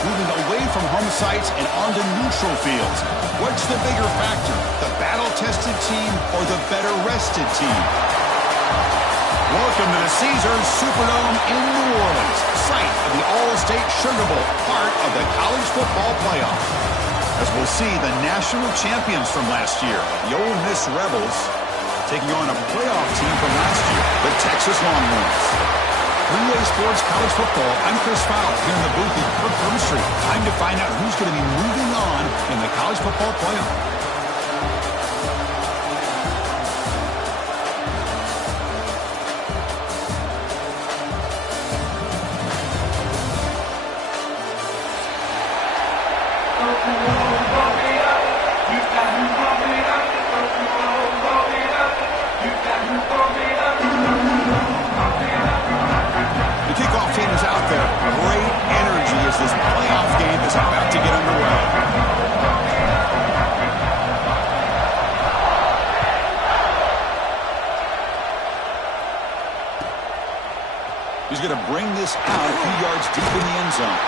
moving away from home sites and onto neutral fields. What's the bigger factor, the battle-tested team or the better-rested team? Welcome to the Caesars Superdome in New Orleans, site of the All-State Sugar Bowl, part of the college football playoff. As we'll see, the national champions from last year, the Ole Miss Rebels, taking on a playoff team from last year, the Texas Longhorns. 3A Sports College Football, I'm Chris Fowler here in the booth at Kirk Street. Time to find out who's going to be moving on in the college football playoff. He's going to bring this out a few yards deep in the end zone.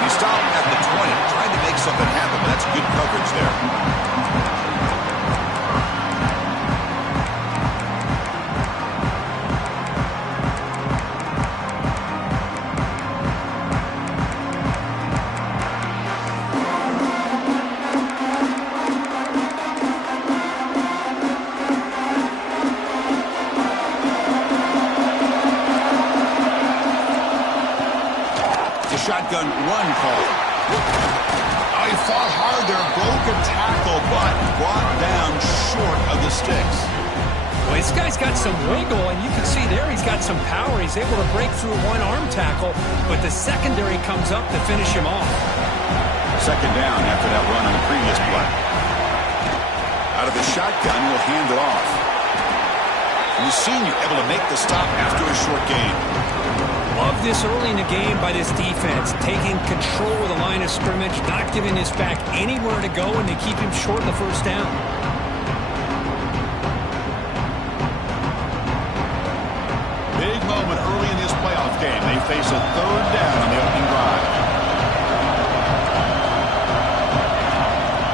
He stopped at the 20, trying to make something happen, but that's good coverage there. Shotgun run call. Oh, he fought hard there. Broken tackle, but brought down short of the sticks. Well, this guy's got some wiggle, and you can see there he's got some power. He's able to break through one arm tackle, but the secondary comes up to finish him off. Second down after that run on the previous play. Out of the shotgun, he'll hand it off. And the senior able to make the stop after a short gain. Love this early in the game by this defense, taking control of the line of scrimmage, not giving his back anywhere to go, and they keep him short of the first down. Big moment early in this playoff game. They face a third down on the opening drive.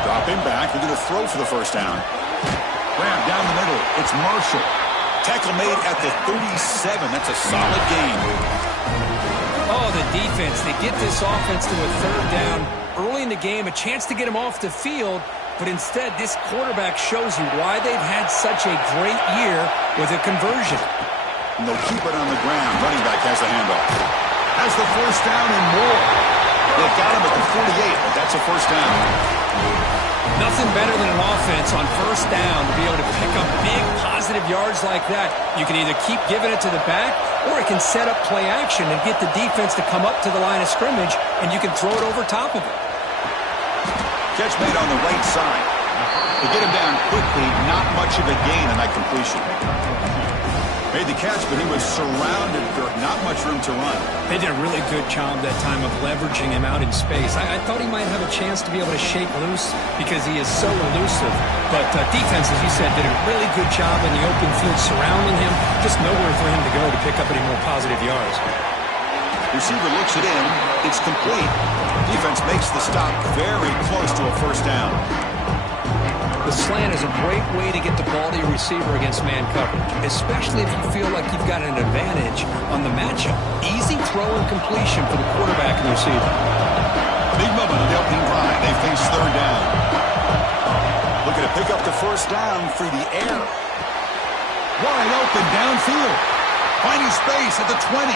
Dropping back, they're going to throw for the first down. Grab down the middle, it's Marshall. Tackle made at the 37. That's a solid gain. Oh, the defense. They get this offense to a third down early in the game, a chance to get him off the field, but instead this quarterback shows you why they've had such a great year with a conversion. And they'll keep it on the ground. Running back has the handoff. Has the first down and more. They've got him at the 48, but that's a first down. Nothing better than an offense on first down to be able to pick up big positive yards like that. You can either keep giving it to the back, or it can set up play action and get the defense to come up to the line of scrimmage, and you can throw it over top of it. Catch made on the right side. They get him down quickly, not much of a gain on that completion. Made the catch, but he was surrounded, Kirk. Not much room to run. They did a really good job that time of leveraging him out in space. I thought he might have a chance to be able to shake loose because he is so elusive. But defense, as you said, did a really good job in the open field surrounding him. Just nowhere for him to go to pick up any more positive yards. Receiver looks it in. It's complete. Defense makes the stop very close to a first down. The slant is a great way to get the ball to your receiver against man coverage, especially if you feel like you've got an advantage on the matchup. Easy throw and completion for the quarterback and receiver. Big moment on the opening drive. They face third down. Looking to pick up the first down through the air. Wide open downfield. Finding space at the 20.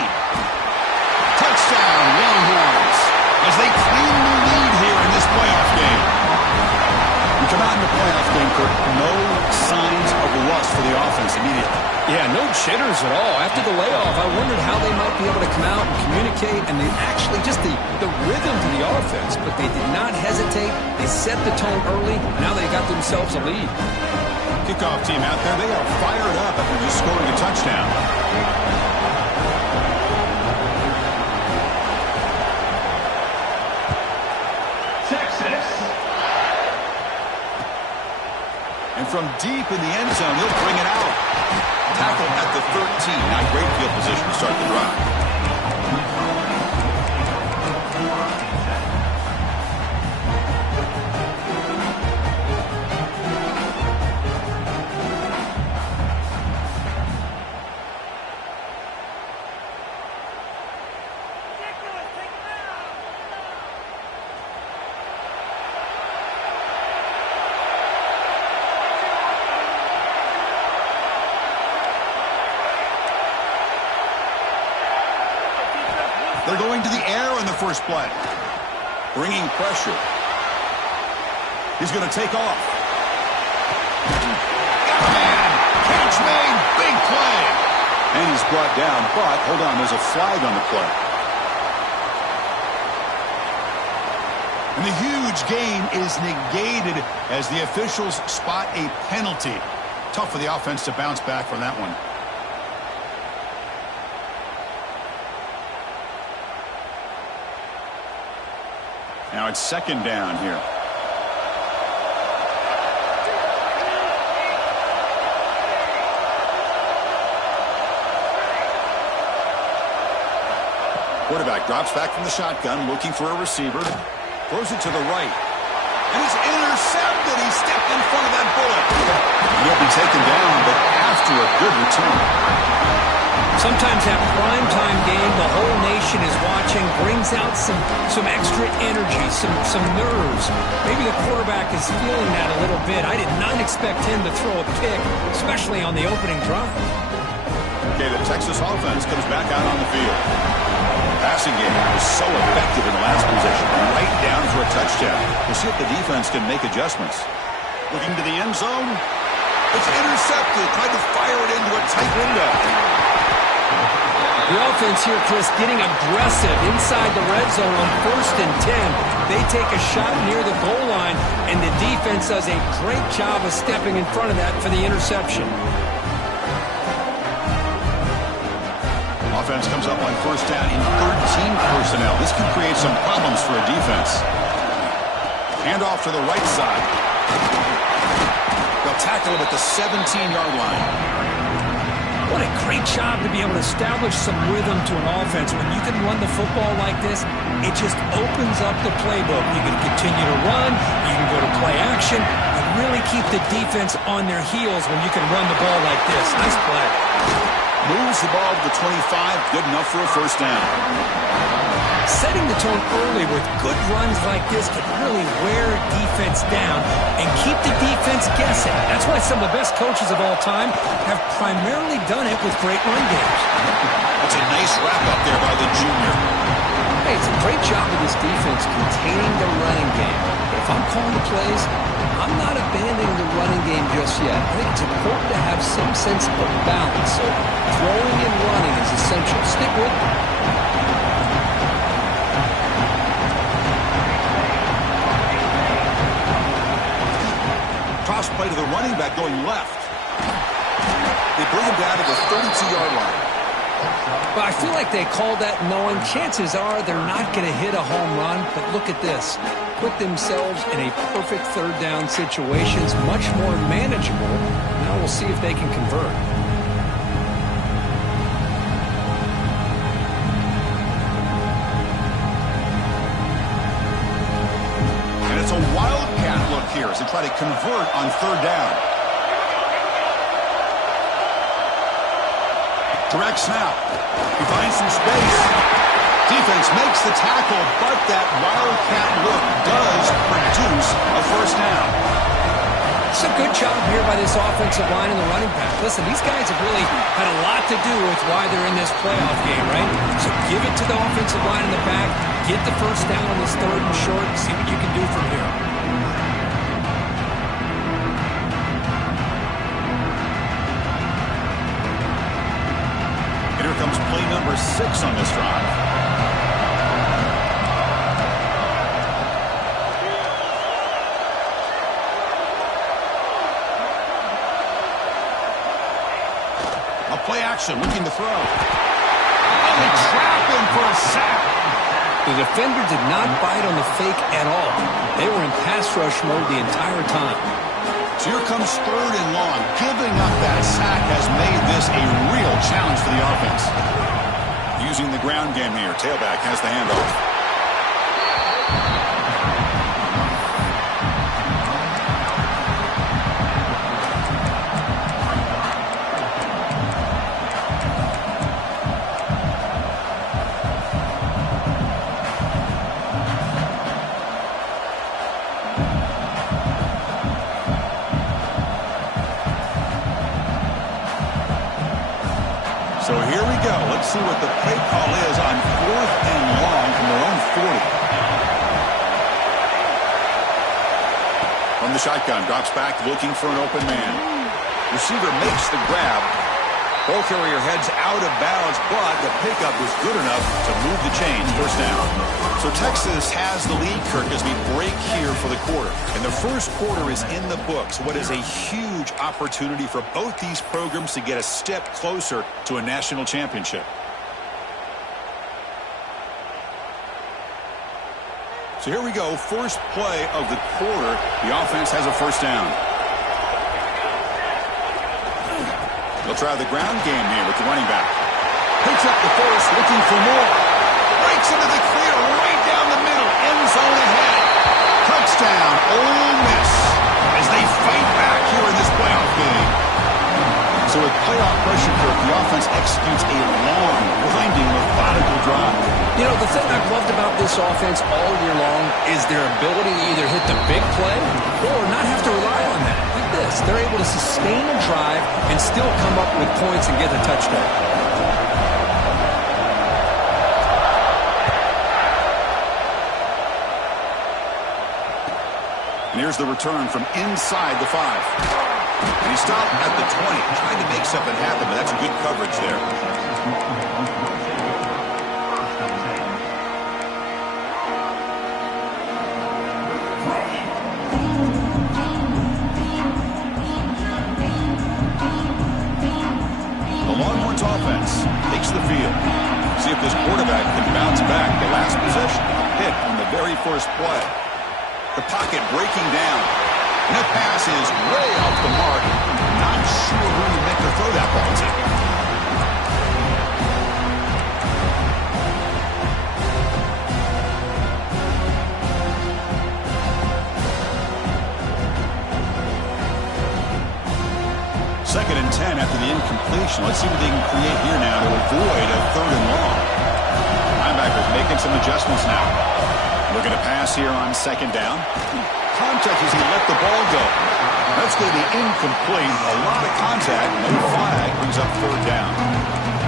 Touchdown, Longhorns, as they claim the lead here in this playoff game. We come out in the playoff game, Kirk, no signs of rust for the offense immediately. Yeah, no jitters at all. After the layoff, I wondered how they might be able to come out and communicate, and they actually just the rhythm to the offense, but they did not hesitate. They set the tone early. Now they got themselves a lead. Kickoff team out there, they are fired up after just scoring a touchdown. And from deep in the end zone, he'll bring it out. Tackle at the 13. Not great field position to start the drive. first play. Bringing pressure. He's going to take off. Got a man. Catch made. Big play. And he's brought down, but hold on, there's a flag on the play. And the huge gain is negated as the officials spot a penalty. Tough for the offense to bounce back from that one. Now it's second down here. Quarterback drops back from the shotgun, looking for a receiver. Throws it to the right. And it's intercepted. He stepped in front of that bullet. He'll be taken down, but after a good return. Sometimes that primetime game, the whole nation is watching, brings out some extra energy, some nerves. Maybe the quarterback is feeling that a little bit. I did not expect him to throw a pick, especially on the opening drive. Okay, the Texas offense comes back out on the field. Passing game was so effective in the last possession, right down for a touchdown. We'll see if the defense can make adjustments. Looking to the end zone. It's intercepted. Tried to fire it into a tight window. The offense here, Chris, getting aggressive inside the red zone on 1st and 10. They take a shot near the goal line, and the defense does a great job of stepping in front of that for the interception. Offense comes up on 1st down in 13 personnel. This could create some problems for a defense. Handoff to the right side. They'll tackle him at the 17-yard line. What a great job to be able to establish some rhythm to an offense. When you can run the football like this, it just opens up the playbook. You can continue to run. You can go to play action. You really keep the defense on their heels when you can run the ball like this. Nice play. Moves the ball to the 25. Good enough for a 1st down. Setting the tone early with good runs like this can really wear defense down and keep the defense guessing. That's why some of the best coaches of all time have primarily done it with great run games. That's a nice wrap-up there by the junior. Hey, it's a great job of this defense containing the running game. But if I'm calling the plays, I'm not abandoning the running game just yet. I think it's important to have some sense of balance. So throwing and running is essential. Stick with it. Toss play to the running back going left. They bring him down to the 32-yard line. But I feel like they called that knowing chances are they're not going to hit a home run. But look at this. Put themselves in a perfect 3rd down situation. It's much more manageable. Now we'll see if they can convert. And it's a wildcat look here as they try to convert on 3rd down. Direct snap. He finds some space. Defense makes the tackle, but that wildcat look does produce a 1st down. It's a good job here by this offensive line and the running back. Listen, these guys have really had a lot to do with why they're in this playoff game, right? So give it to the offensive line in the back. Get the 1st down on this 3rd and short and see what you can do from here. Here comes play number 6 on this drive. A play action, looking to throw. Oh, they trap him for a sack. The defender did not bite on the fake at all. They were in pass rush mode the entire time. So here comes 3rd and long. Giving up that sack has made this a real challenge for the offense. Using the ground game here. Tailback has the handoff. So here we go. Let's see what the play call is on 4th and long from their own From the shotgun, drops back looking for an open man. Receiver makes the grab. Ball carrier heads out of bounds, but the pickup was good enough to move the chains. First down. So Texas has the lead, Kirk, as we break here for the quarter. And the first quarter is in the books. What is a huge opportunity for both these programs to get a step closer to a national championship. So here we go. First play of the quarter. The offense has a first down. They'll try the ground game here with the running back. Picks up the first, looking for more. Breaks into the clear, right down the middle. End zone ahead. Touchdown, Ole Miss, as they fight back here in this playoff game. So with playoff pressure, the offense executes a long, winding, methodical drive. You know, the thing I've loved about this offense all year long is their ability to either hit the big play or not have to rely on that. Like this, they're able to sustain a drive and still come up with points and get the touchdown. And here's the return from inside the 5. And he stopped at the 20, trying to make something happen, but that's good coverage there. The Longhorns offense takes the field. See if this quarterback can bounce back. The last possession hit on the very first play. The pocket breaking down. And that pass is way off the mark. Not sure who he meant to throw that ball to. Second and 10 after the incompletion. Let's see what they can create here now to avoid a third and long. Linebackers making some adjustments now. Looking to pass here on second down. Contact as he let the ball go. That's going to be incomplete. A lot of contact. No flag brings up third down.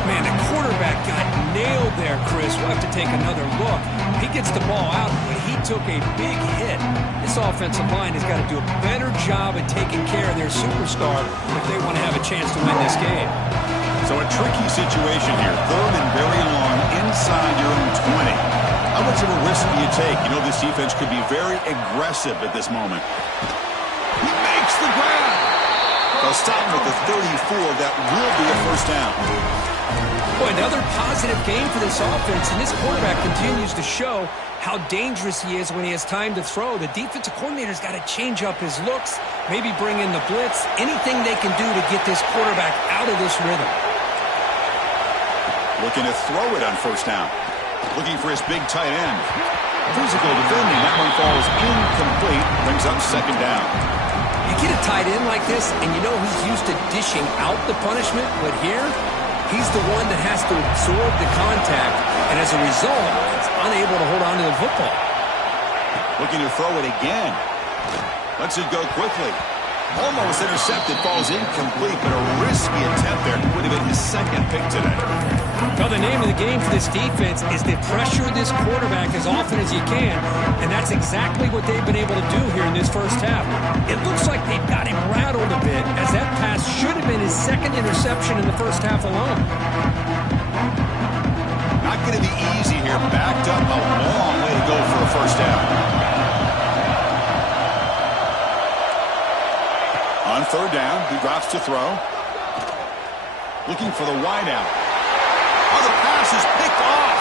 Man, the quarterback got nailed there, Chris. We'll have to take another look. He gets the ball out, but he took a big hit. This offensive line has got to do a better job at taking care of their superstar if they want to have a chance to win this game. So a tricky situation here. Third and very long inside your own 20. How much of a risk do you take? You know this defense could be very aggressive at this moment. He makes the grab. They'll stop him with the 34. That will be a first down. Boy, another positive game for this offense, and this quarterback continues to show how dangerous he is when he has time to throw. The defensive coordinator's got to change up his looks, maybe bring in the blitz, anything they can do to get this quarterback out of this rhythm. Looking to throw it on first down. Looking for his big tight end. Physical defending. That one falls incomplete. Brings up second down. You get a tight end like this, and you know he's used to dishing out the punishment, but here, he's the one that has to absorb the contact, and as a result, he's unable to hold on to the football. Looking to throw it again. Lets it go quickly. Almost intercepted, falls incomplete, but a risky attempt there. Would have been his second pick today. Well, the name of the game for this defense is to pressure this quarterback as often as you can, and that's exactly what they've been able to do here in this first half. It looks like they've got him rattled a bit, as that pass should have been his second interception in the first half alone. Not going to be easy here. Backed up a long way to go for a first down. On third down, he drops to throw. Looking for the wideout. Oh, the pass is picked off.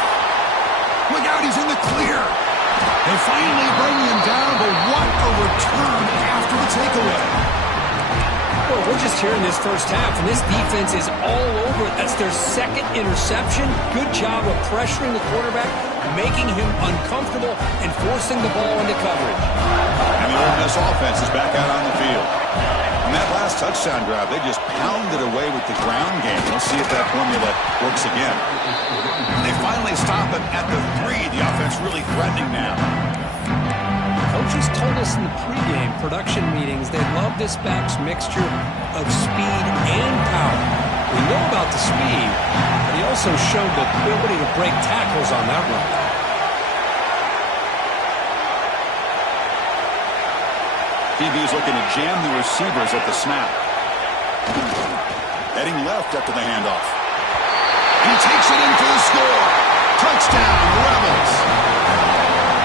Look out, he's in the clear. They finally bring him down, but what a return after the takeaway. Well, we're just here in this first half, and this defense is all over it. That's their second interception. Good job of pressuring the quarterback, making him uncomfortable, and forcing the ball into coverage. And the Ole Miss offense is back out on the field. On that last touchdown drive, they just pounded away with the ground game. We'll see if that formula works again. They finally stop him at the 3. The offense really threatening now. Coaches told us in the pregame production meetings they love this back's mixture of speed and power. We know about the speed, but he also showed the ability to break tackles on that run. DB's looking to jam the receivers at the snap. Heading left after the handoff. He takes it in for the score. Touchdown, Rebels.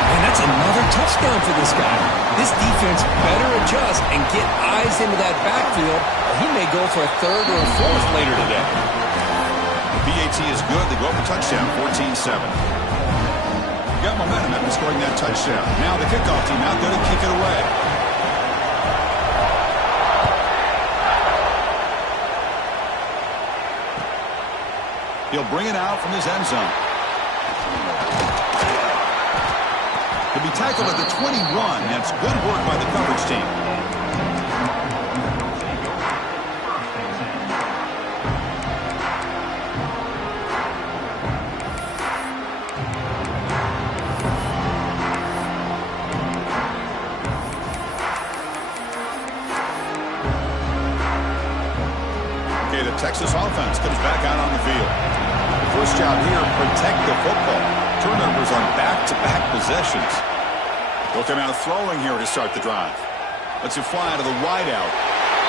And that's another touchdown for this guy. This defense better adjust and get eyes into that backfield, or he may go for a third or a fourth later today. The PAT is good. They go up a touchdown, 14-7. Got momentum after scoring that touchdown. Now the kickoff team out there to kick it away. He'll bring it out from his end zone. He'll be tackled at the 21. That's good work by the coverage team. Okay, the Texas offense comes back out on the field. First job here, protect the football. Turnovers on back-to-back possessions. They'll come out throwing here to start the drive. Let's it fly to the wideout.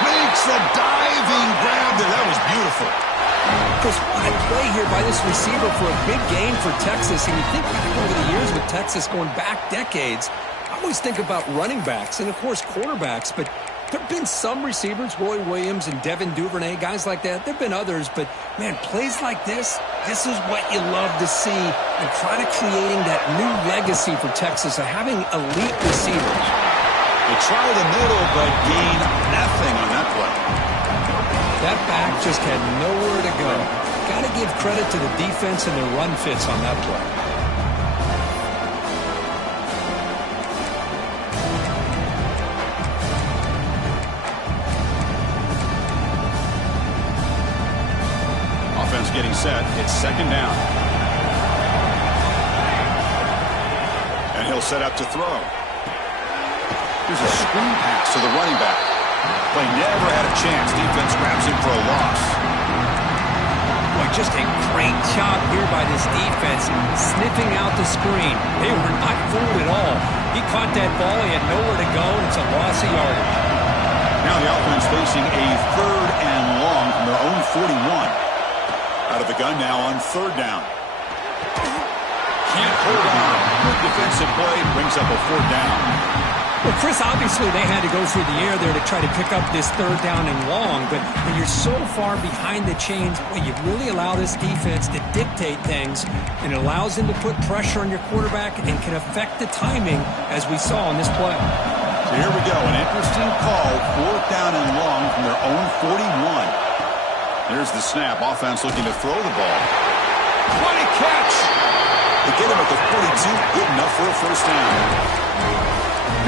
Makes a diving grab there. That was beautiful. Just what a play here by this receiver for a big gain for Texas. And you think back over the years with Texas going back decades, I always think about running backs and, of course, quarterbacks, but there have been some receivers, Roy Williams and Devin Duvernay, guys like that. There have been others, but, man, plays like this is what you love to see and kind of creating that new legacy for Texas of having elite receivers. They try the middle, but gain nothing on that play. That back just had nowhere to go. Got to give credit to the defense and their run fits on that play. Getting set. It's second down. And he'll set up to throw. Here's a screen pass to the running back. Play never had a chance. Defense grabs him for a loss. Boy, just a great job here by this defense, sniffing out the screen. They were not fooled at all. He caught that ball. He had nowhere to go, and it's a loss of yardage. Now the offense facing a third and long from their own 41. Out of the gun now on third down. Can't hold on. Good defensive play brings up a fourth down. Well, Chris, obviously they had to go through the air there to try to pick up this third down and long, but when you're so far behind the chains, well, you really allow this defense to dictate things, and it allows them to put pressure on your quarterback and can affect the timing, as we saw in this play. So here we go, an interesting call, fourth down and long from their own 41. There's the snap. Offense looking to throw the ball. What a catch! They get him at the 42. Good enough for a first down.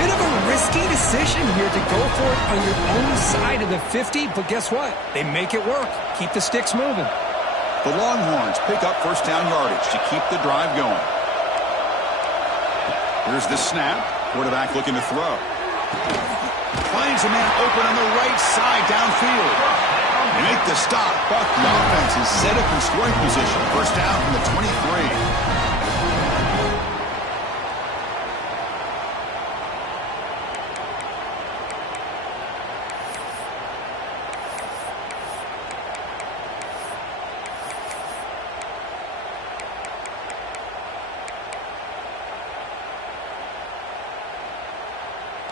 Bit of a risky decision here to go for it on your own side of the 50, but guess what? They make it work. Keep the sticks moving. The Longhorns pick up first down yardage to keep the drive going. Here's the snap. Quarterback looking to throw. Finds a man open on the right side downfield. They make the stop, but the offense is set up in scoring position. First down from the 23.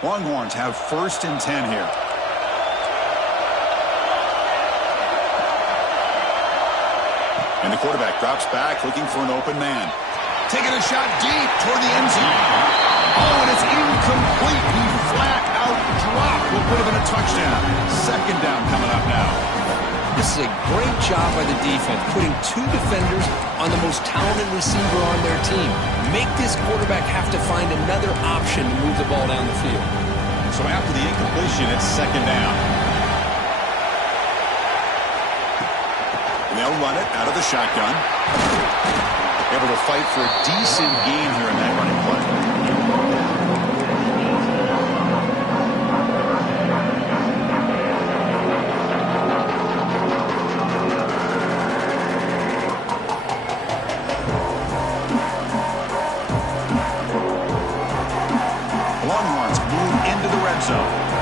Longhorns have first and 10 here. And the quarterback drops back, looking for an open man. Taking a shot deep toward the end zone. Oh, and it's incomplete. He flat out dropped. Will put him in a touchdown. Second down coming up now. This is a great job by the defense, putting two defenders on the most talented receiver on their team. Make this quarterback have to find another option to move the ball down the field. So after the incompletion, it's second down. They'll run it out of the shotgun. Able to fight for a decent gain here in that running play. Longhorns move into the red zone.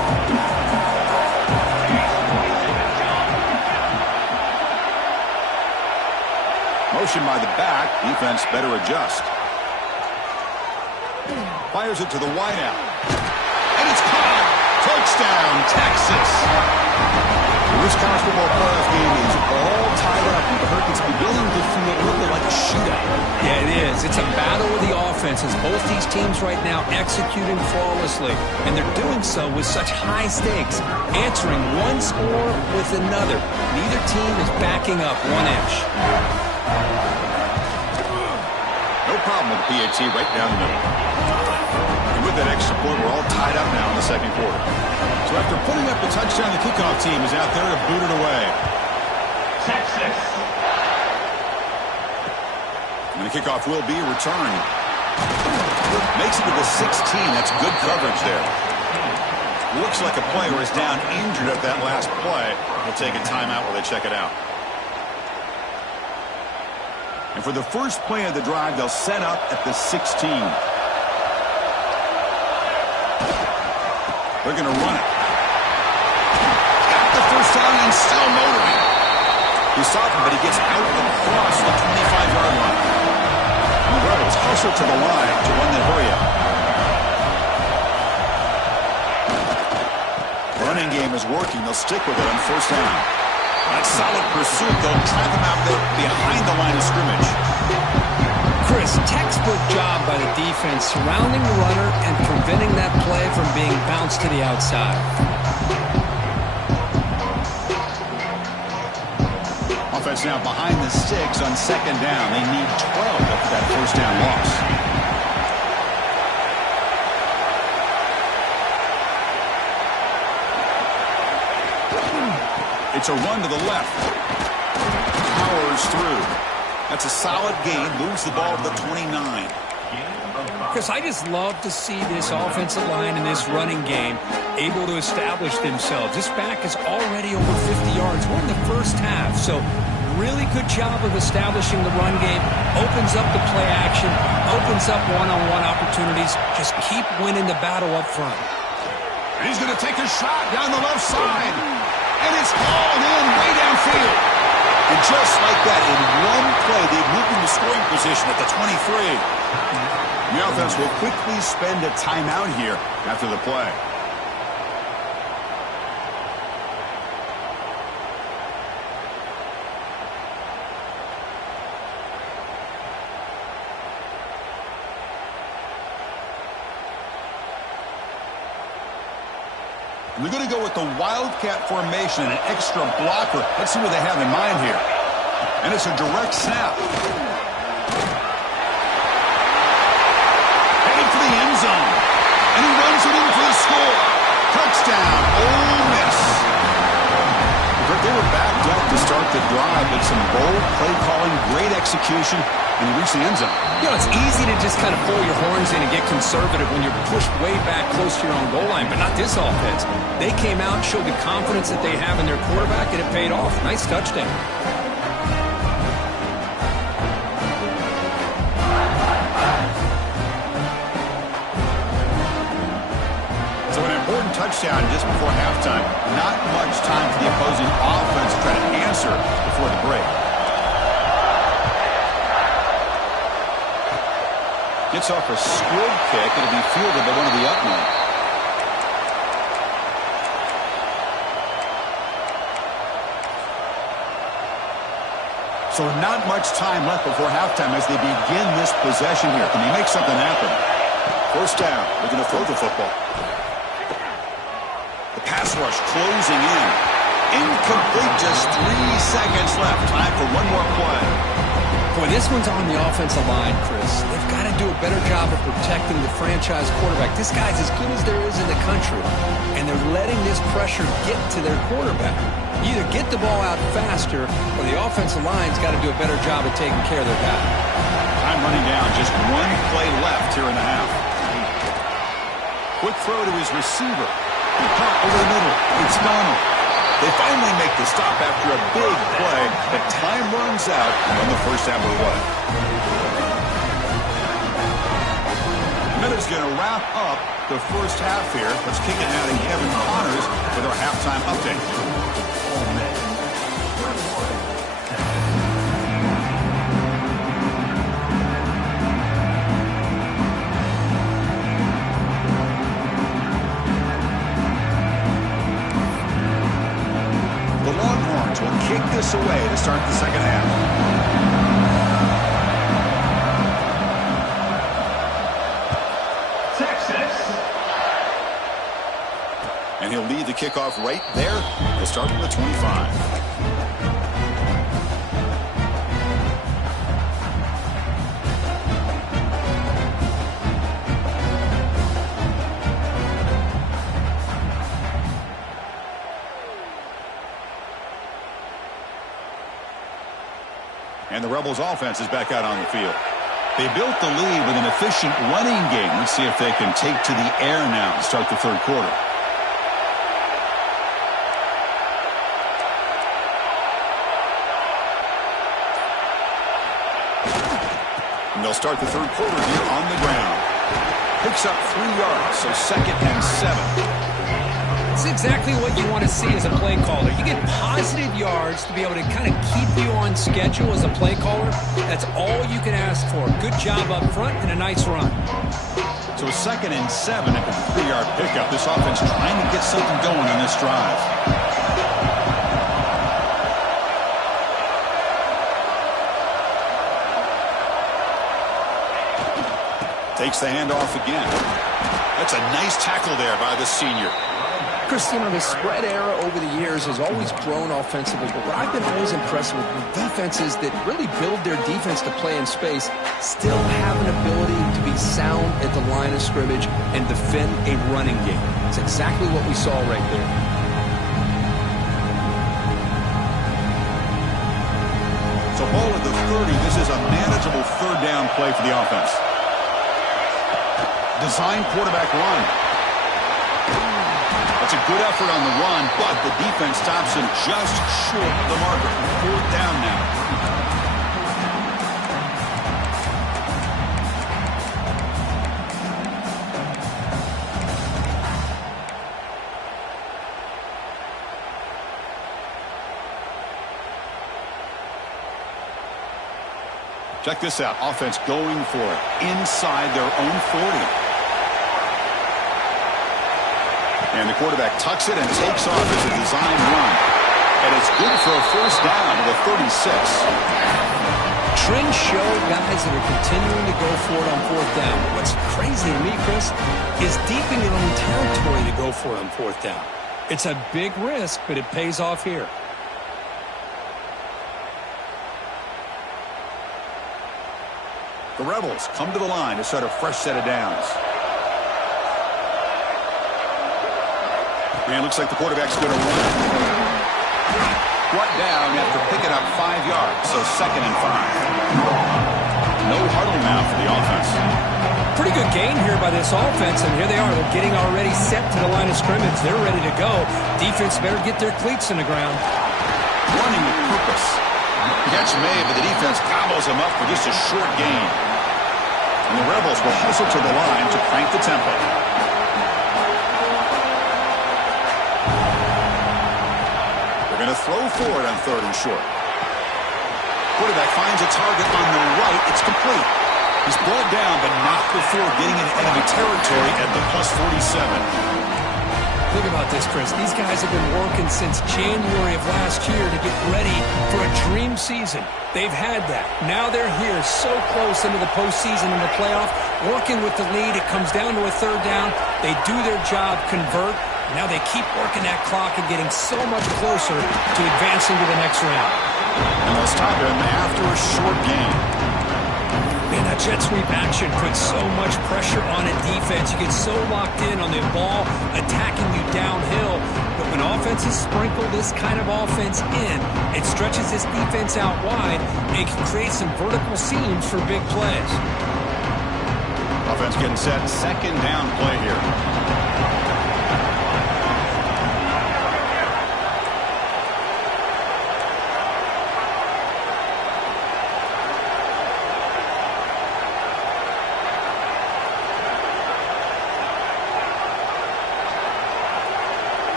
Motion by the back. Defense better adjust. Fires it to the wideout. And it's caught. Touchdown, Texas. This college football playoff game is all tied up. It's beginning to feel a little like a shootout. Yeah, it is. It's a battle of the offenses. Both these teams right now executing flawlessly. And they're doing so with such high stakes. Answering one score with another. Neither team is backing up 1 inch. No problem with the PAT right down the middle. And with that extra point, we're all tied up now in the second quarter. So after putting up the touchdown, the kickoff team is out there to boot it away. Texas. And the kickoff will be returned. Makes it to the 16. That's good coverage there. Looks like a player is down injured at that last play. They'll take a timeout while they check it out. And for the first play of the drive, they'll set up at the 16. They're going to run it. Got the first down and still motoring. He's softened, but he gets out across the 25-yard line. The Rebels hustle to the line to run the hurry-up. The running game is working. They'll stick with it on first down. That solid pursuit. They'll trap him out there behind the line of scrimmage. Chris, textbook job by the defense surrounding the runner and preventing that play from being bounced to the outside. Offense now behind the sticks on second down. They need 12 after that first down loss. It's a run to the left. Powers through. That's a solid gain. Moves the ball to the 29. Chris, I just love to see this offensive line and this running game able to establish themselves. This back is already over 50 yards. We're in the first half, so really good job of establishing the run game. Opens up the play action. Opens up one-on-one opportunities. Just keep winning the battle up front. And he's going to take a shot down the left side. And it's hauled in way downfield. And just like that, in one play, they've moved into scoring position at the 23. The offense will quickly spend a timeout here after the play. And they're going to go with the Wildcat formation and an extra blocker. Let's see what they have in mind here. And it's a direct snap. Headed for the end zone. And he runs it in for the score. Touchdown, Ole Miss. They were backed up to start the drive, but some bold play calling, great execution, and he reached the end zone. You know, it's easy to just kind of pull your horns in and get conservative when you're pushed way back close to your own goal line, but not this offense. They came out, showed the confidence that they have in their quarterback, and it paid off. Nice touchdown. So an important touchdown just before halftime. Not much time for the opposing offense to try to answer before the break. Gets off a squib kick. It'll be fielded by one of the up men. So not much time left before halftime as they begin this possession here. Can they make something happen? First down. They're going to throw the football. The pass rush closing in. Incomplete. Just 3 seconds left. Time for one more play. Boy, this one's on the offensive line, Chris. They've got to do a better job of protecting the franchise quarterback. This guy's as good as there is in the country, and they're letting this pressure get to their quarterback. You either get the ball out faster, or the offensive line's got to do a better job of taking care of their guy. Time running down. Just one play left here in the half. Quick throw to his receiver. He caught over the middle. It's Donald. They finally make the stop after a big play, but time runs out on the first half of the play. That is going to wrap up the first half here. Let's kick it now to Kevin Connors with our halftime update. The Longhorns will kick this away to start the second half. And he'll lead the kickoff right there. He'll start from the 25. And the Rebels offense is back out on the field. They built the lead with an efficient running game. Let's see if they can take to the air now and start the third quarter. And they'll start the third quarter here on the ground. Picks up 3 yards, so 2nd and 7. It's exactly what you want to see as a play caller. You get positive yards to be able to kind of keep you on schedule as a play caller. That's all you can ask for. Good job up front and a nice run. So 2nd and 7 after the 3-yard pickup. This offense trying to get something going on this drive. Takes the handoff again. That's a nice tackle there by the senior. Chris, you know, the spread era over the years has always grown offensively, but what I've been always impressed with defenses that really build their defense to play in space still have an ability to be sound at the line of scrimmage and defend a running game. It's exactly what we saw right there. So ball at the 30. This is a manageable third down play for the offense. Design quarterback run. That's a good effort on the run, but the defense stops him just short of the marker. 4th down now. Check this out. Offense going for it inside their own 40. And the quarterback tucks it and takes off as a design run. And it's good for a first down to the 36. Trends show guys that are continuing to go for it on 4th down. What's crazy to me, Chris, is deep in your own territory to go for it on 4th down. It's a big risk, but it pays off here. The Rebels come to the line to start a fresh set of downs. And looks like the quarterback's going to run. Brought down after picking up 5 yards, so 2nd and 5. No huddle now for the offense. Pretty good gain here by this offense, and here they are. They're getting already set to the line of scrimmage. They're ready to go. Defense better get their cleats in the ground. Running with purpose. Catch made, but the defense gobbles him up for just a short gain. And the Rebels will hustle to the line to crank the tempo. They're going to throw forward on 3rd and short. Quarterback finds a target on the right. It's complete. He's brought down, but not before getting into enemy territory at the plus 47. Think about this, Chris. These guys have been working since January of last year to get ready for a dream season. They've had that. Now they're here so close into the postseason and the playoff, working with the lead. It comes down to a 3rd down. They do their job, convert. Now they keep working that clock and getting so much closer to advancing to the next round. And they'll stop him after a short gain. Man, that jet sweep action puts so much pressure on a defense. You get so locked in on the ball attacking you downhill. But when offenses sprinkle this kind of offense in, it stretches this defense out wide and can create some vertical seams for big plays. Offense getting set. 2nd down play here.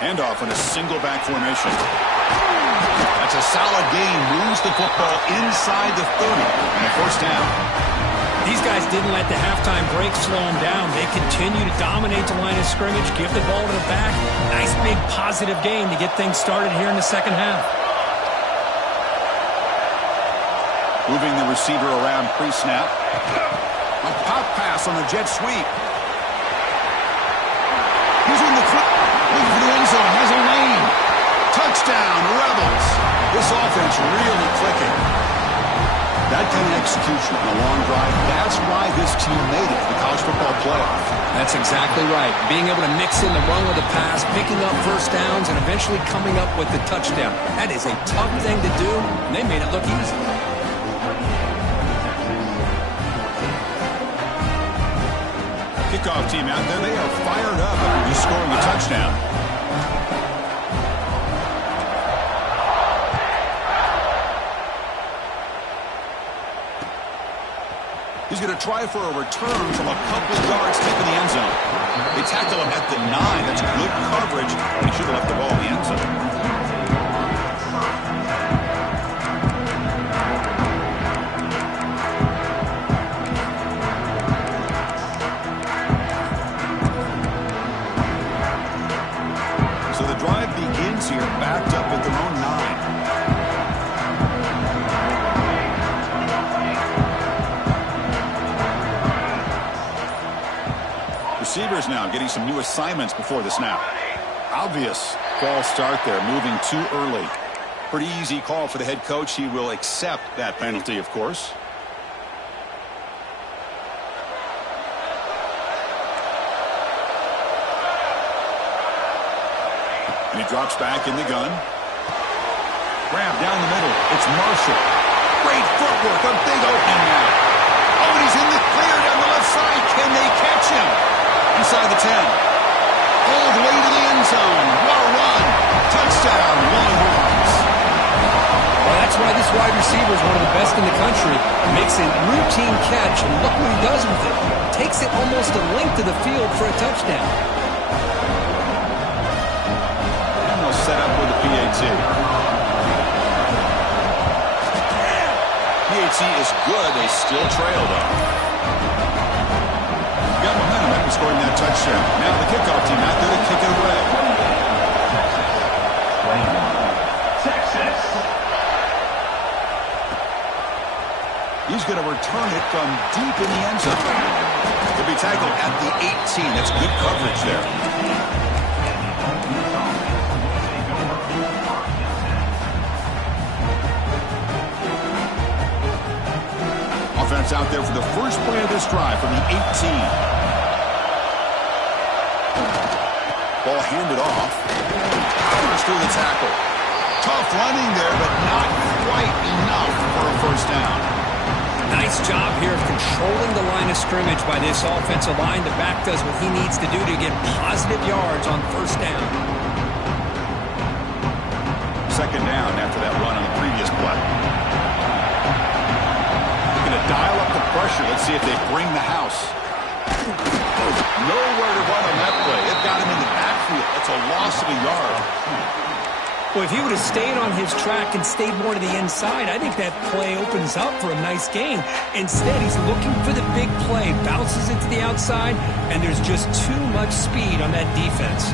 Handoff in a single back formation. That's a solid gain. Moves the football inside the 30 and a first down. These guys didn't let the halftime break slow them down. They continue to dominate the line of scrimmage, give the ball to the back. Nice big positive gain to get things started here in the second half. Moving the receiver around pre-snap. A pop pass on the jet sweep. He's in the clip. Looking for the end zone. Has a lane. Touchdown, Rebels. This offense really clicking. That kind of execution on a long drive, that's why this team made it to the college football playoff. That's exactly right. Being able to mix in the run with the pass, picking up first downs, and eventually coming up with the touchdown. That is a tough thing to do, and they made it look easy. Kickoff team out there, they are fired up after just scoring a touchdown. He's going to try for a return from a couple of yards deep in the end zone. They tackle him at the 9. That's good coverage. He should have left the ball in the end zone. So the drive begins here, backed up at their own 9. Receivers now getting some new assignments before the snap. Obvious false start there, moving too early. Pretty easy call for the head coach. He will accept that penalty, of course. And he drops back in the gun. Grab down the middle. It's Marshall. Great footwork. A big opening now. Oh, and he's in the clear down the left side. Can they catch him? Inside the 10. Pulled way to the end zone. What a run. Touchdown, Longhorns. Well, that's why this wide receiver is one of the best in the country. Makes a routine catch, and look what he does with it. Takes it almost a length of the field for a touchdown. And they'll set up with a PAT. PAT is good. They still trail, though. Got momentum after scoring that touchdown. Now the kickoff team out there to kick it away. Texas. He's going to return it from deep in the end zone. He'll be tackled at the 18. That's good coverage there. Offense out there for the first play of this drive from the 18. Ball handed off. Powers through the tackle. Tough running there, but not quite enough for a first down. Nice job here of controlling the line of scrimmage by this offensive line. The back does what he needs to do to get positive yards on first down. Second down after that run on the previous play. Looking to dial up the pressure. Let's see if they bring the house. Nowhere to run on that play. It got him in the backfield. That's a loss of a yard. Well, if he would have stayed on his track and stayed more to the inside, I think that play opens up for a nice gain. Instead, he's looking for the big play, bounces it to the outside, and there's just too much speed on that defense.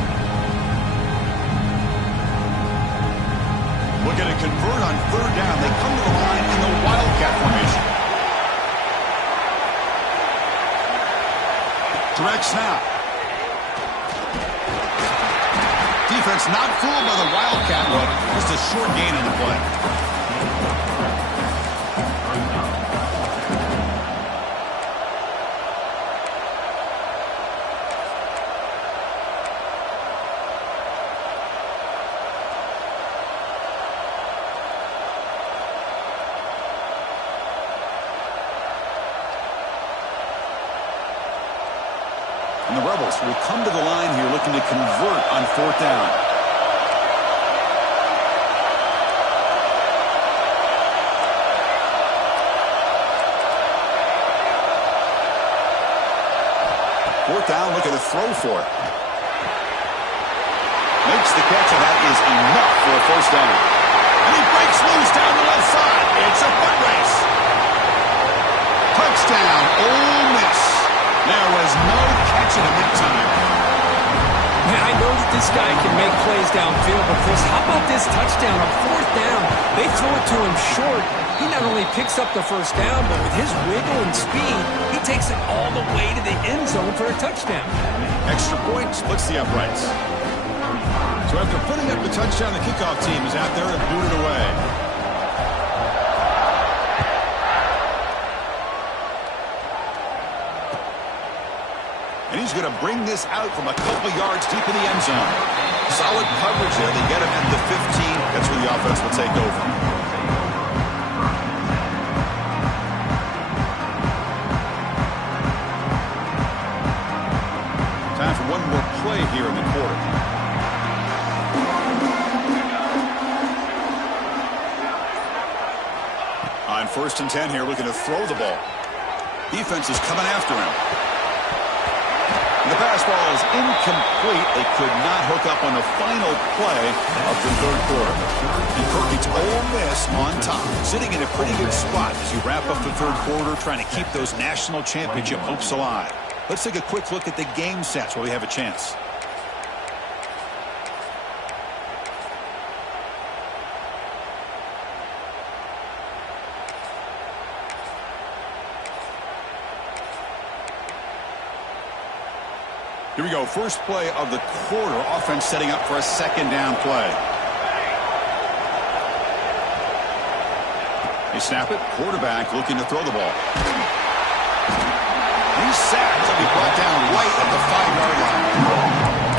Looking to convert on third down. They come to the line in the Wildcat formation. Direct snap. Defense not fooled by the Wildcat look. Just a short gain in the play. And the Rebels will come to the line here looking to convert on fourth down. Fourth down, look at the throw for it. Makes the catch, and that is enough for a first down. And he breaks loose down the left side. It's a foot race. Touchdown, Ole Miss. There was no catching him that time. Man, I know that this guy can make plays downfield, but Chris, how about this touchdown on fourth down? They throw it to him short. He not only picks up the first down, but with his wiggle and speed, he takes it all the way to the end zone for a touchdown. Extra point splits the uprights. So after putting up the touchdown, the kickoff team is out there to boot it away. And he's going to bring this out from a couple yards deep in the end zone. Solid coverage there. They get him at the 15. That's where the offense will take over. Time for one more play here in the quarter. On 1st and 10 here, looking to throw the ball. Defense is coming after him. The pass ball is incomplete. They could not hook up on the final play of the third quarter. And Kirk, it's Ole Miss on top, sitting in a pretty good spot as you wrap up the third quarter, trying to keep those national championship hopes alive. Let's take a quick look at the game stats while we have a chance. Here we go. First play of the quarter. Offense setting up for a second down play. They snap it. Quarterback looking to throw the ball. He's sacked. He'll be brought down right at the 5-yard line.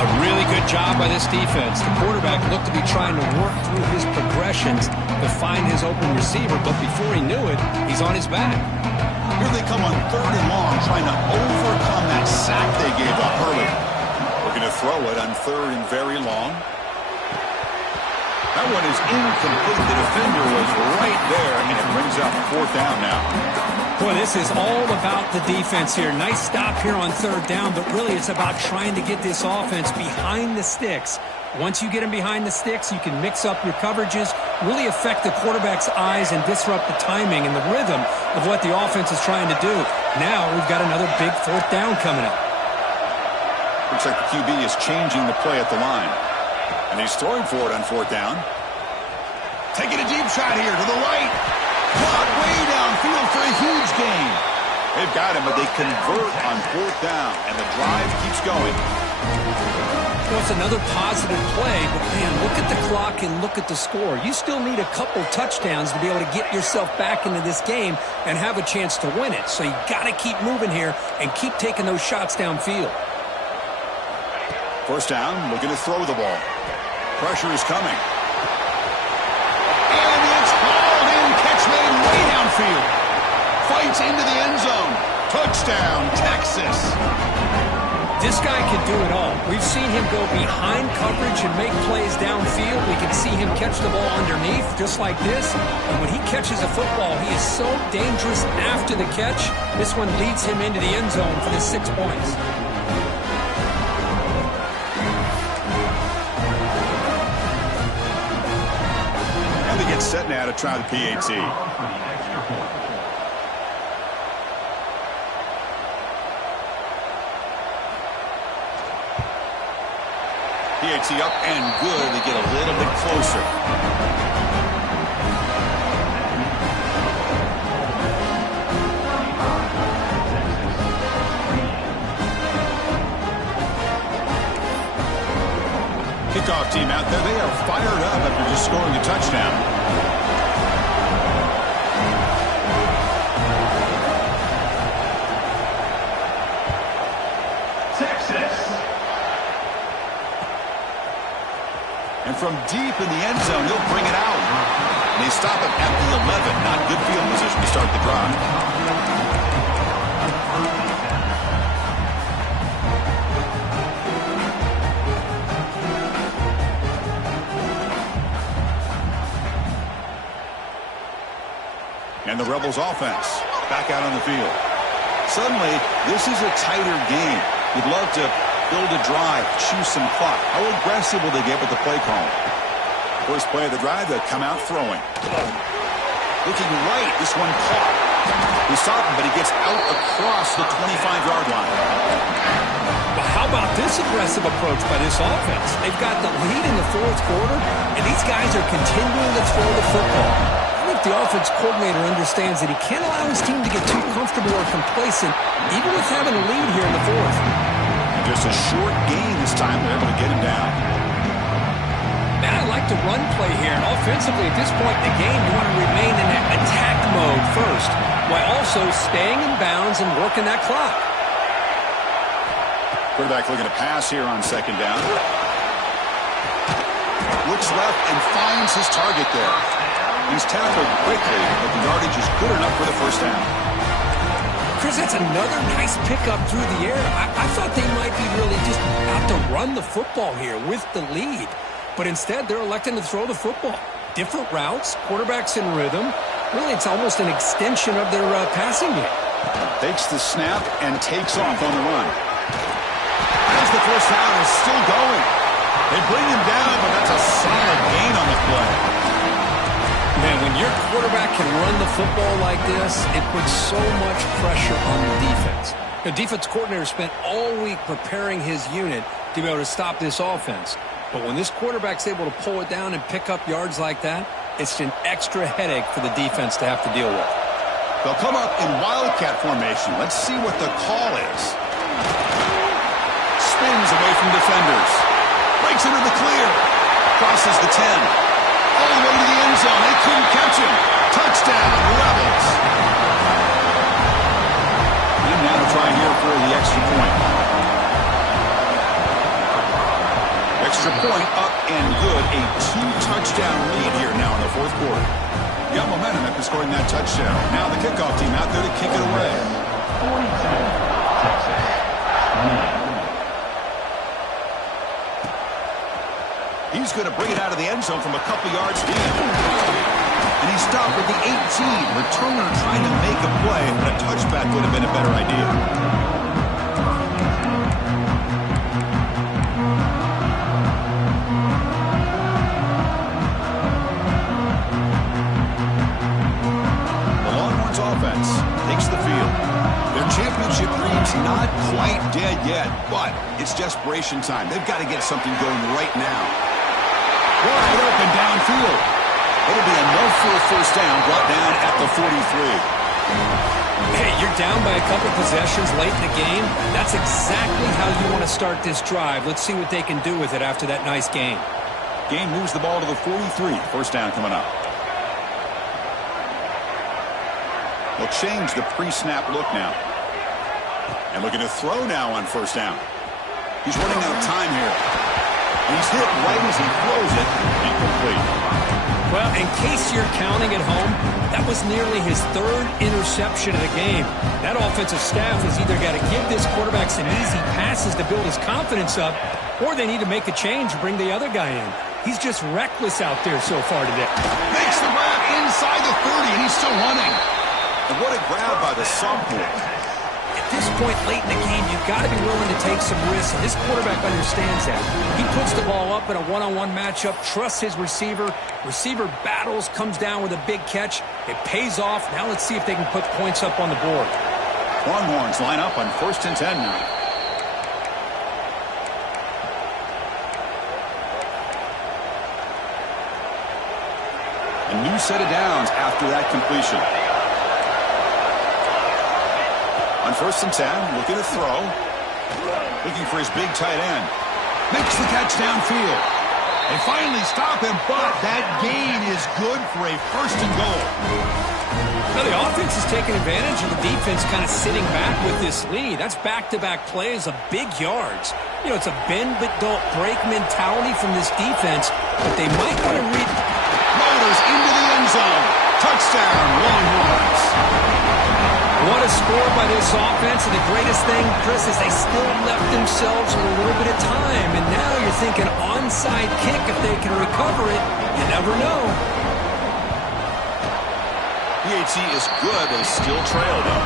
A really good job by this defense. The quarterback looked to be trying to work through his progressions to find his open receiver, but before he knew it, he's on his back. Here they come on 3rd and long, trying to overcome that sack they gave up early. Looking to throw it on 3rd and very long. That one is incomplete. The defender was right there, and it brings up 4th down now. Boy, this is all about the defense here. Nice stop here on 3rd down, but really it's about trying to get this offense behind the sticks. Once you get him behind the sticks, you can mix up your coverages, really affect the quarterback's eyes and disrupt the timing and the rhythm of what the offense is trying to do. Now we've got another big 4th down coming up. Looks like the QB is changing the play at the line. And he's throwing for it on 4th down. Taking a deep shot here to the right. Caught way downfield for a huge gain. They've got him, but they convert on 4th down, and the drive keeps going. Well, it's another positive play, but man, look at the clock and look at the score. You still need a couple touchdowns to be able to get yourself back into this game and have a chance to win it. So you got to keep moving here and keep taking those shots downfield. 1st down, looking to throw the ball. Pressure is coming. And it's hauled in, catch made way downfield. Fights into the end zone. Touchdown, Texas. This guy can do it all. We've seen him go behind coverage and make plays downfield. We can see him catch the ball underneath just like this. And when he catches a football, he is so dangerous after the catch. This one leads him into the end zone for the 6 points. And they get set now to try the PAT. PAT up and good. They get a little bit closer. Kickoff team out there. They are fired up after just scoring a touchdown. And from deep in the end zone, he'll bring it out. And they stop him at the 11. Not good field position to start the drive. And the Rebels offense back out on the field. Suddenly, this is a tighter game. We'd love to build a drive, choose some clock. How aggressive will they get with the play call? First play of the drive, they'll come out throwing. Looking right, this one caught. We stop him, but he gets out across the 25-yard line. Well, how about this aggressive approach by this offense? They've got the lead in the fourth quarter, and these guys are continuing to throw the football. I think the offense coordinator understands that he can't allow his team to get too comfortable or complacent, even with having a lead here in the fourth. Just a short gain this time. They're able to get him down. Man, I like the run play here, and offensively at this point in the game, you want to remain in that attack mode first, while also staying in bounds and working that clock. Quarterback looking to pass here on second down. Looks left and finds his target there. He's tackled quickly, but the yardage is good enough for the first down. Chris, that's another nice pickup through the air. I thought they might be really just out to run the football here with the lead. But instead, they're electing to throw the football. Different routes, quarterbacks in rhythm. Really, it's almost an extension of their passing game. Takes the snap and takes off on the run. As the first down is still going. They bring him down, but that's a solid gain on the play. Man, when your quarterback can run the football like this, it puts so much pressure on the defense. The defense coordinator spent all week preparing his unit to be able to stop this offense. But when this quarterback's able to pull it down and pick up yards like that, it's an extra headache for the defense to have to deal with. They'll come up in wildcat formation. Let's see what the call is. Spins away from defenders. Breaks into the clear. Crosses the 10. All the way to the end zone. They couldn't catch him. Touchdown, Rebels. And now to try here for the extra point. Extra point up and good. A 2-touchdown lead here now in the fourth quarter. Got momentum after scoring that touchdown. Now the kickoff team out there to kick it away. 42, Texas. He's going to bring it out of the end zone from a couple yards deep. And he stopped at the 18. Returner trying to make a play, but a touchback would have been a better idea. Offense takes the field. Their championship dream's not quite dead yet, but it's desperation time. They've got to get something going right now. Wide open downfield. It'll be enough for a first down, brought down at the 43. Hey, you're down by a couple possessions late in the game. That's exactly how you want to start this drive. Let's see what they can do with it after that nice game. Game moves the ball to the 43. First down coming up. They'll change the pre-snap look now. And looking to throw now on first down. He's running out of time here. He's hit right as he throws it. Incomplete. Well, in case you're counting at home, that was nearly his third interception of the game. That offensive staff has either got to give this quarterback some easy passes to build his confidence up, or they need to make a change and bring the other guy in. He's just reckless out there so far today. Makes the grab inside the 30, and he's still running. And what a grab by the sophomore. At this point late in the game, you've got to be willing to take some risks, and this quarterback understands that. He puts the ball up in a one-on-one matchup, trusts his receiver. Receiver battles, comes down with a big catch. It pays off. Now let's see if they can put points up on the board. Longhorns line up on 1st and 10 now. A new set of downs after that completion. On 1st and 10, looking to throw. Looking for his big tight end. Makes the catch downfield. They finally stop him, but that gain is good for a 1st and goal. Now the offense is taking advantage of the defense kind of sitting back with this lead. That's back-to-back plays of big yards. You know, it's a bend but don't break mentality from this defense, but they might want to read. Motors into the end zone. Touchdown, Longhorns. What a score by this offense, and the greatest thing, Chris, is they still left themselves with a little bit of time, and now you're thinking onside kick if they can recover it. You never know. PAT is good, they still trail, though.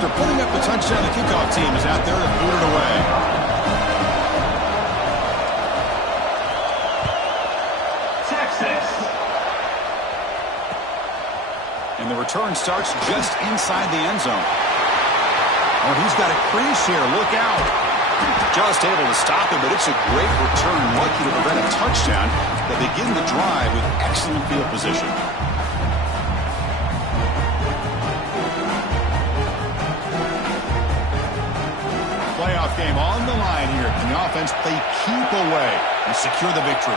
After putting up the touchdown, the kickoff team is out there to boot it away. Texas. And the return starts just inside the end zone. Oh, he's got a crease here. Look out. Just able to stop him, but it's a great return. Lucky to prevent a touchdown. They begin the drive with excellent field position. Playoff game on the line here. Can the offense play keep away and secure the victory?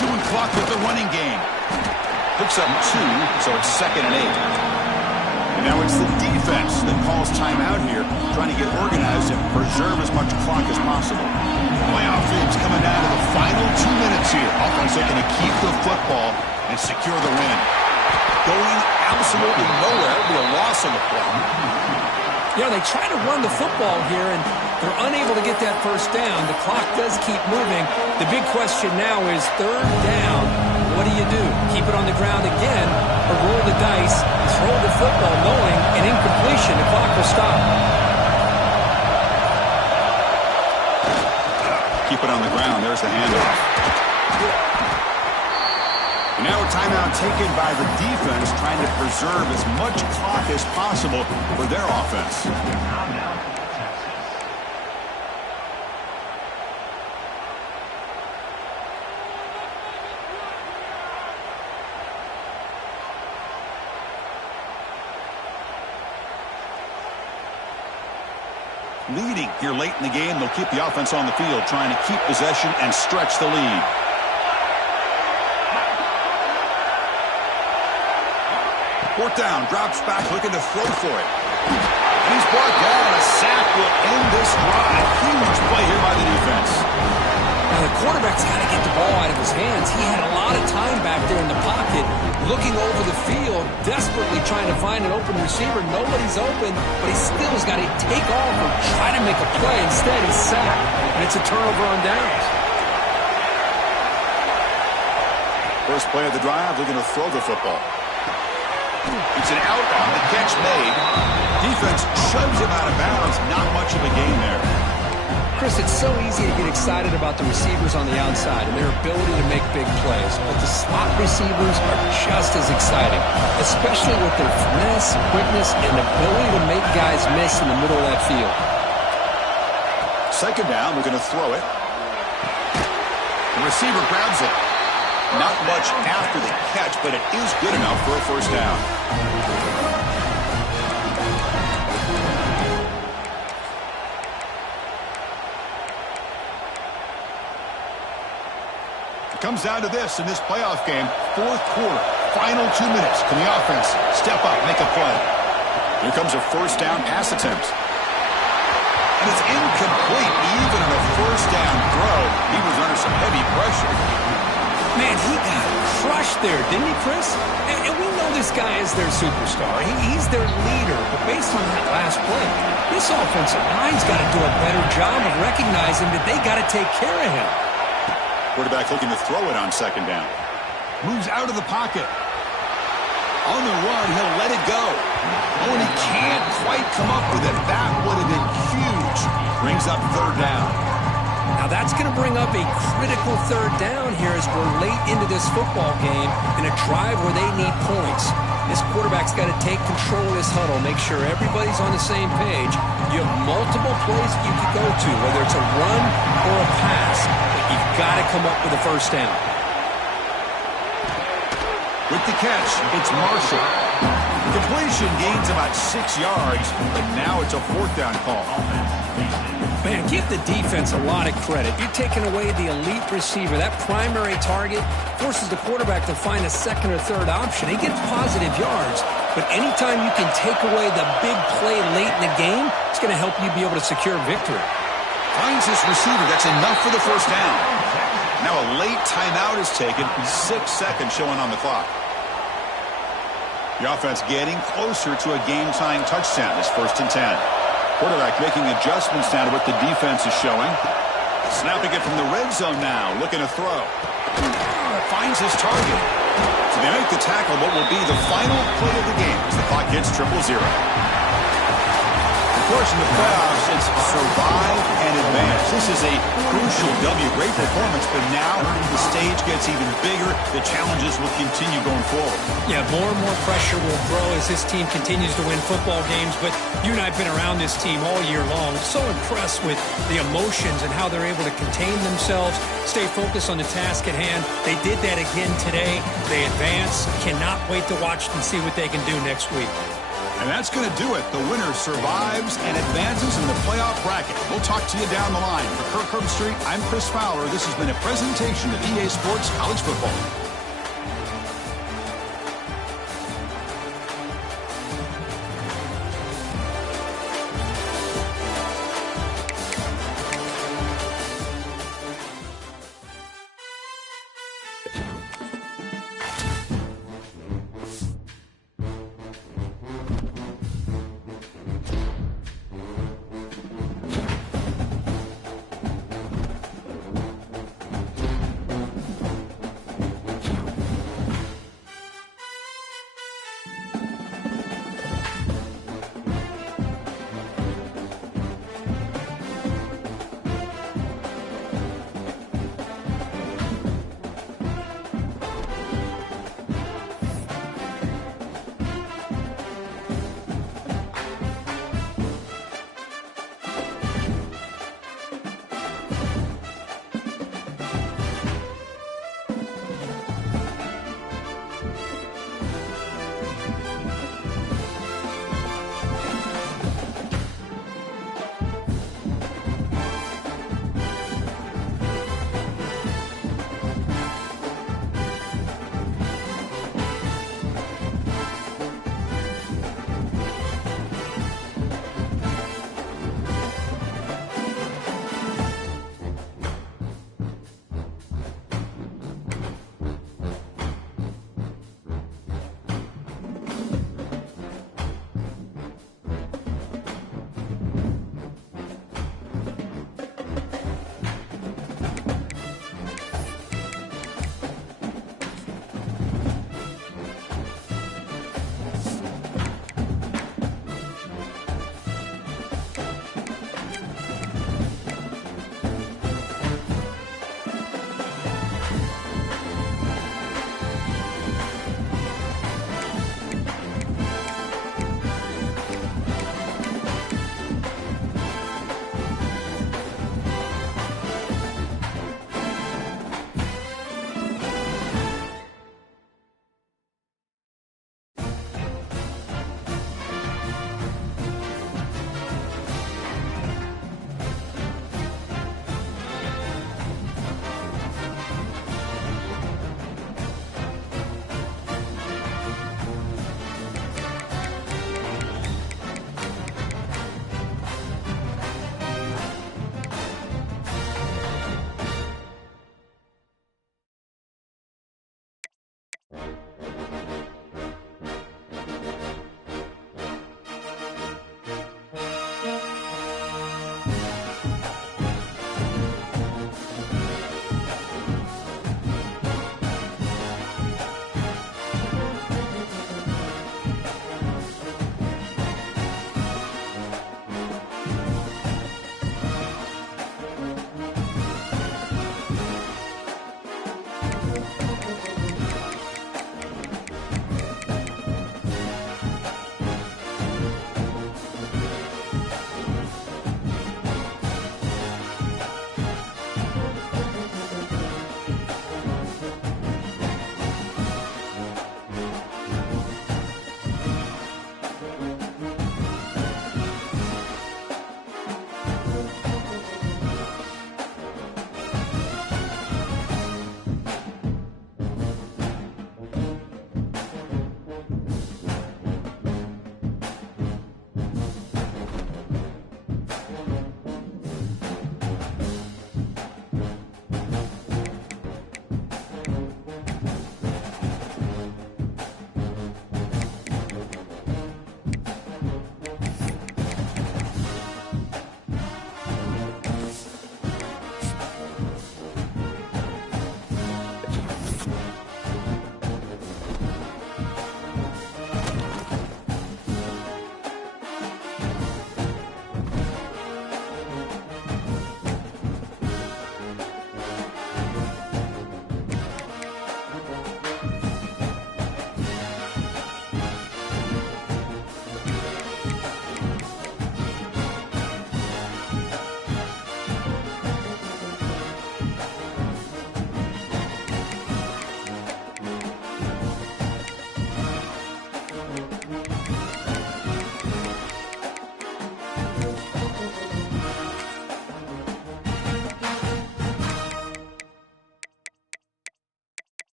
Chewing clock with the running game. Picks up 2, so it's 2nd and 8. And now it's the defense that calls timeout here, trying to get organized and preserve as much clock as possible. Playoff game's coming down to the final 2 minutes here. Offense looking to keep the football and secure the win. Going absolutely nowhere. It'll be a loss on the play. You know, they try to run the football here, and they're unable to get that first down. The clock does keep moving. The big question now is 3rd down. What do you do? Keep it on the ground again, or roll the dice, throw the football, knowing an incompletion, the clock will stop. Keep it on the ground. There's the handoff. And now a timeout taken by the defense, trying to preserve as much clock as possible for their offense. Leading here late in the game, they'll keep the offense on the field, trying to keep possession and stretch the lead. Fourth down, drops back, looking to throw for it. And he's brought down. A sack will end this drive. Huge play here by the defense. Now the quarterback's got to get the ball out of his hands. He had a lot of time back there in the pocket, looking over the field, desperately trying to find an open receiver. Nobody's open, but he still has got to take off or try to make a play. Instead, he's sacked, and it's a turnover on downs. First play of the drive, looking to throw the football. It's an out on the catch made. Defense shoves him out of bounds. Not much of a gain there. Chris, it's so easy to get excited about the receivers on the outside and their ability to make big plays, but the slot receivers are just as exciting, especially with their finesse, quickness, and ability to make guys miss in the middle of that field. Second down, we're going to throw it. The receiver grabs it. Not much after the catch, but it is good enough for a first down. It comes down to this in this playoff game. 4th quarter, final 2 minutes. Can the offense step up, make a play? Here comes a first down pass attempt. And it's incomplete. Even on a first down throw, he was under some heavy pressure. Man, he got crushed there, didn't he, Chris? And we know this guy is their superstar. He's their leader. But based on that last play, this offensive line's got to do a better job of recognizing that they got to take care of him. Quarterback looking to throw it on second down. Moves out of the pocket. On the run, he'll let it go. Oh, and he can't quite come up with it. That would have been huge. Brings up 3rd down. Now that's going to bring up a critical 3rd down here as we're late into this football game in a drive where they need points. This quarterback's got to take control of this huddle, make sure everybody's on the same page. You have multiple plays that you could go to, whether it's a run or a pass. But you've got to come up with a first down. With the catch, it's Marshall. Completion gains about 6 yards, but now it's a 4th down call. Man, give the defense a lot of credit. You're taking away the elite receiver. That primary target forces the quarterback to find a 2nd or 3rd option. He gets positive yards, but anytime you can take away the big play late in the game, it's going to help you be able to secure victory. Finds this receiver. That's enough for the first down. Now a late timeout is taken. 6 seconds showing on the clock. The offense getting closer to a game-tying touchdown. This 1st and 10. Quarterback making adjustments down to what the defense is showing. Snapping it from the red zone now. Looking to throw. Finds his target. So they make the tackle what will be the final play of the game as the clock hits 0-0. Of course, in the playoffs, it's survive and advance. This is a crucial W. Great performance, but now the stage gets even bigger. The challenges will continue going forward. Yeah, more and more pressure will grow as this team continues to win football games, but you and I have been around this team all year long. So impressed with the emotions and how they're able to contain themselves, stay focused on the task at hand. They did that again today. They advance. Cannot wait to watch and see what they can do next week. And that's going to do it. The winner survives and advances in the playoff bracket. We'll talk to you down the line. For Kirk Herbstreit, I'm Chris Fowler. This has been a presentation of EA Sports College Football.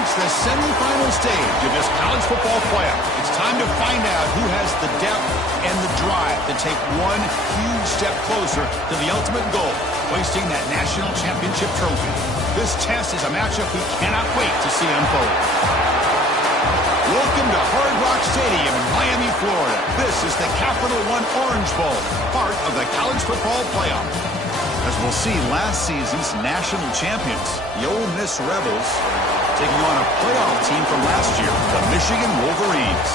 reached the semifinal stage of this college football playoff. It's time to find out who has the depth and the drive to take one huge step closer to the ultimate goal, hoisting that national championship trophy. This test is a matchup we cannot wait to see unfold. Welcome to Hard Rock Stadium in Miami, Florida. This is the Capital One Orange Bowl, part of the college football playoff. As we'll see, last season's national champions, the Ole Miss Rebels, taking on a playoff team from last year, the Michigan Wolverines.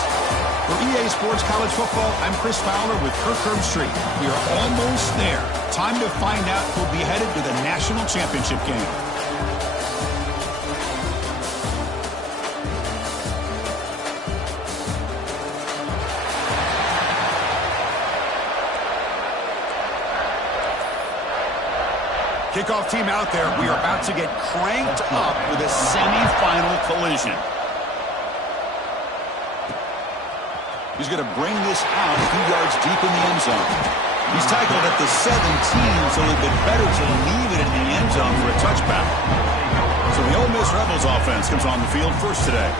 For EA Sports College Football, I'm Chris Fowler with Kirk Herbstreit. We are almost there. Time to find out who'll be headed to the national championship game. Kickoff team out there. We are about to get cranked up with a semifinal collision. He's going to bring this out a few yards deep in the end zone. He's tackled at the 17, so it would be better to leave it in the end zone for a touchback. So the Ole Miss Rebels offense comes on the field first today.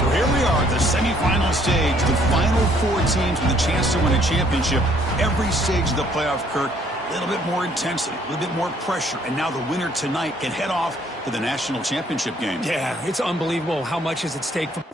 So here we are at the semifinal stage, the final four teams with a chance to win a championship. Every stage of the playoff, Kirk, a little bit more intensity, a little bit more pressure, and now the winner tonight can head off to the national championship game. Yeah, it's unbelievable how much is at stake for